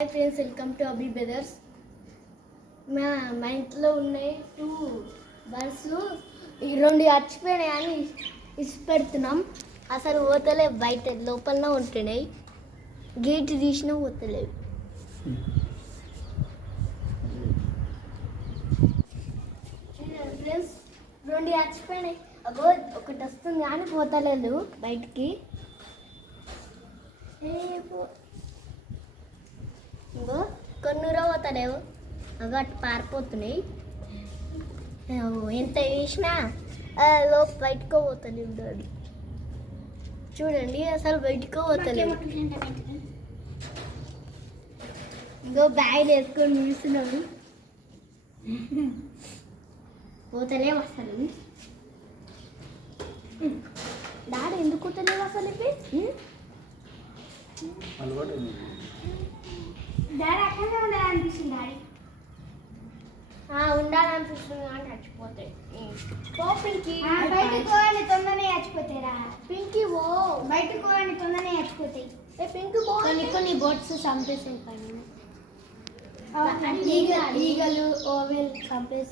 Hi friends, welcome to Abhi brothers. మా ఇంట్లో ఉన్నాయి 2 బస్సులు, ఈ 2 చచ్చిపోయినాయని ఇచ్చిపెడుతున్నాం. అసలు పోతలేవు, బయట లోపలనే ఉంటున్నాయి. గేట్ తీసినా పోతలేవు. ఫ్రెండ్స్ 2 చచ్చిపోయినాయి. అగో ఒకటి వస్తుంది కానీ పోతలేదు బయటికి. ఇంకో కొన్ని పోతలేవు, అగో అటు పారిపోతున్నాయి. ఎంత వేసినా లోపు బయటకు పోతలేవు. డాడీ చూడండి, అసలు బయటకు పోతలేవు. ఇంకో బ్యాగ్ వేసుకొని చూస్తున్నాడు, పోతలేవు అసలు. డాడీ ఎందుకు పోతలేవు అసలు ఇవి? డాడీ అక్కడే ఉండాలనిపిస్తుంది. ఉండాలనిపిస్తుంది కానీ చచ్చిపోతాయి. పింకీ బయటకు పోవాలి, తొందరనే చచ్చిపోతాయిరా. పింకీ ఓ బయటకు పోవాలి, తొందరనే చచ్చిపోతాయి. పింకీ పో. కొన్ని బోట్స్ చంపేసాయి పైన, ఈగలు ఓవెల్ చంపేసాయి.